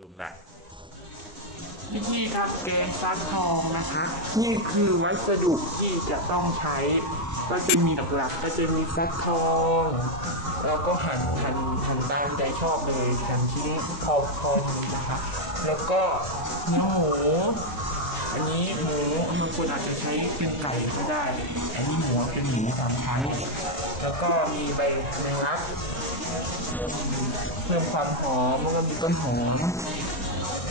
ลืมละวิธีทำแกงฟักทองนะคะนี่คือวัสดุที่จะต้องใช้ ก็จะมีหลักๆก็จะมีฟักทองแล้วก็หั่นหั่นหั่นตามใจชอบเลยหั่นชิ้นพอพอดีนะคะแล้วก็เนื้อหมูอันนี้หมูบางคนอาจจะใช้เป็นไก่ก็ได้ อันนี้หมูเป็นหมูสามชั้นแล้วก็มีใบแมงลัก เพิ่มความหอมแล้วก็มีต้นหอม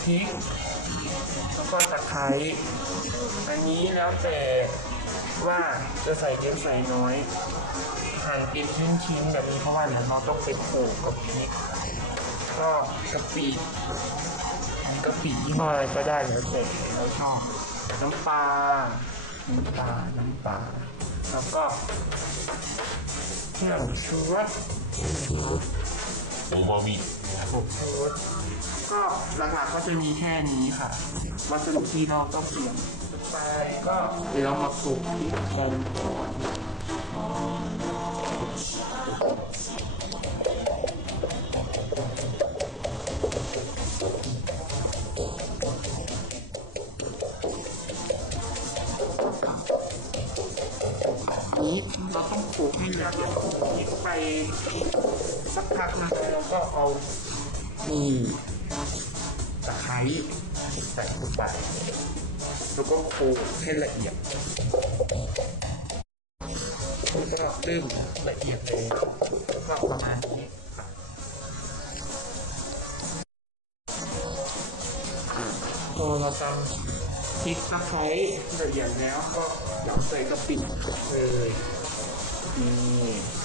พริกแล้วก็ตะไคร้อันนี้แล้วแต่ว่าจะใส่เยอะใส่น้อยหั่นเป็นชิ้นๆแบบนี้เพราะว่าเดี๋ยวเราต้องไปโขลกกับพริกก็กะปิอันกะปิยี่ห้ออะไรก็ได้แล้วแต่เราชอบน้ำปลาน้ำปลาน้ำปลา แล้วก็เครื่องชูรสโอมามิผงชูรสก็หลักๆก็จะมีแค่นี้ค่ะ วัสดุที่เราต้องเตรียมไปก็เดี๋ยวเรามาปลูกพริกกันก่อนอัน ลูกให้ละเอียดพริกไปสักพักนะแล้วก็เอานี่ตะไคร้ใส่ลงไปแล้วก็โขลกให้ละเอียดแล้วก็เริ่มละเอียดเลยก็ประมาณนี้พอเราทำพริกตะไคร้ละเอียดแล้วก็เดี๋ยวใส่กะปิเลย นี่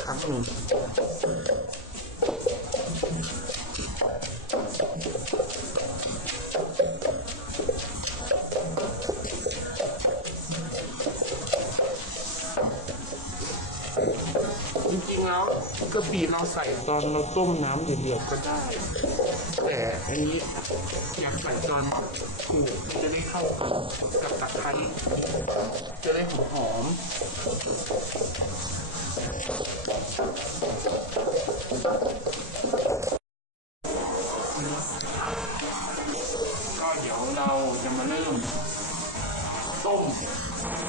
ครั้ กะปิเราใส่ตอนเราต้มน้ำเดือดๆก็ได้ แต่อันนี้อยากใส่ตอนถูกจะได้เข้ากันกับตะไคร้จะได้หอมหอมก็เดี๋ยวเราจะมาเริ่มต้ม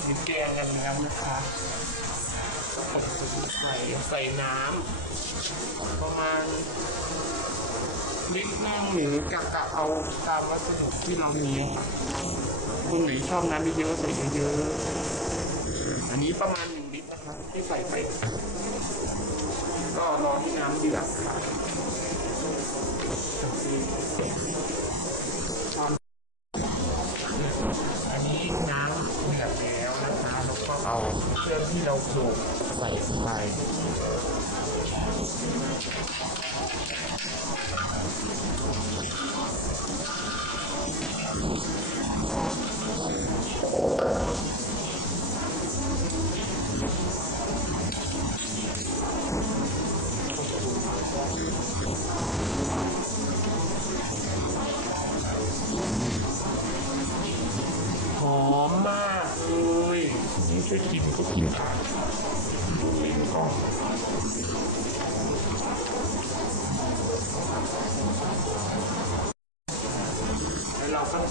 หรือแกงกันแล้วนะคะ ใส่ใส่น้ำประมาณลิตรนึงหรือกะกะเอาตามวัสดุที่เรามีคนไหนชอบน้ำเยอะใส่เยอะอันนี้ประมาณหนึ่งลิตรนะครับที่ใส่ไปก็รอที่น้ำเดือดค่ะ ใ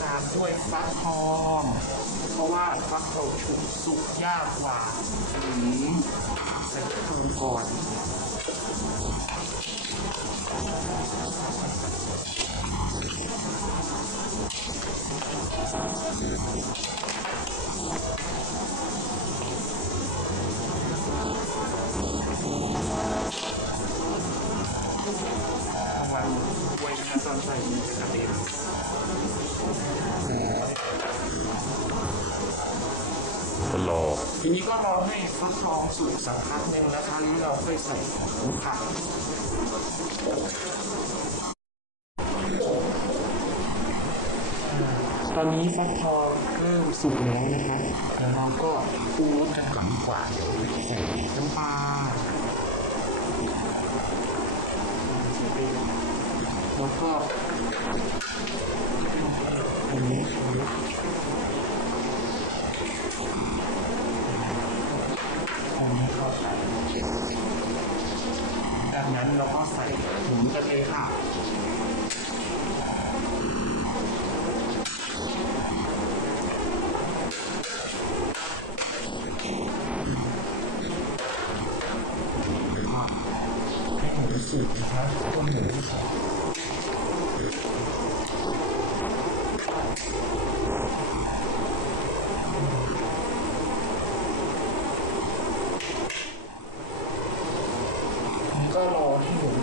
ตามด้วยฟักทอง เพราะว่าฟักทองฉุกสุกยากกว่าใส่ฟักทองก่อนรางวัลไว้นะตอนใส่ อทีนี้ก็รอให้ฟักทองสุกสักพักหนึ่งนะคะแล้วเราค่อยใส่ลูกผักตอนนี้ฟักทองเริ่มสุกแล้วนะคะเดี๋ยวเราก็ปรุงรสกันก่อนดีกว่าเดี๋ยวใส่น้ำปลาแล้วก็อันนี้ ส่ถุงกันเลยค่ะให้หมูสุกนะครับต้มหมูก็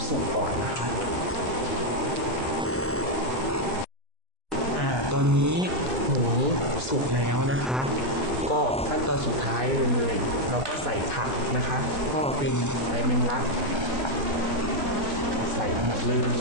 ให้หมูสุกก่อนนะครับตอนนี้หมูสุกแล้วนะคะก็ขั้นตอนสุดท้ายเลยเราก็ใส่ผักนะคะ ก็เป็นใบแมงลักใส่หมดเลย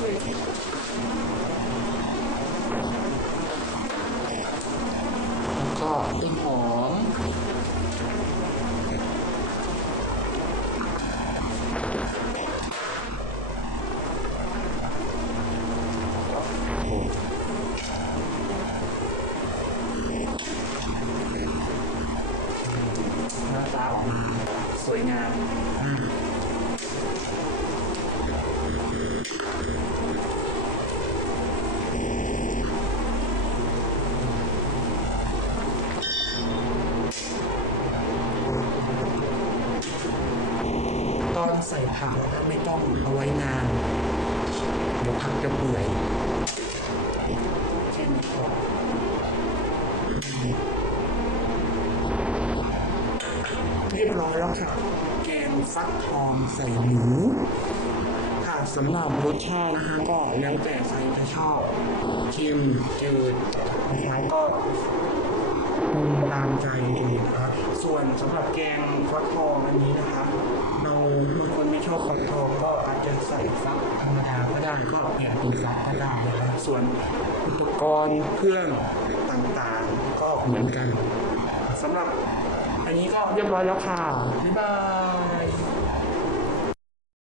ผักไม่ต้องเอาไว้นานเดี๋ยวผักจะเปื่อยเรียบร้อยแล้วค่ะแกงฟักทองใส่หมูค่ะสำหรับรสชาตินะคะก็แล้วแต่ใครจะชอบเค็มจืดนะคะก็ตามใจเองครับส่วนสำหรับแกงฟักทองอันนี้นะครับ เราคนไม่ชอนโทรก็อาจจะใส่ฟับธรรมดาก็ได้ก็แผ่เป็นฟักก็ได้นะครับส่วนอุปกรณ์เครื่องต่างๆ ก็เหมือนกันสำหรับอันนี้ก็เรียบร้อยแล้วค่ะบ๊ายบาย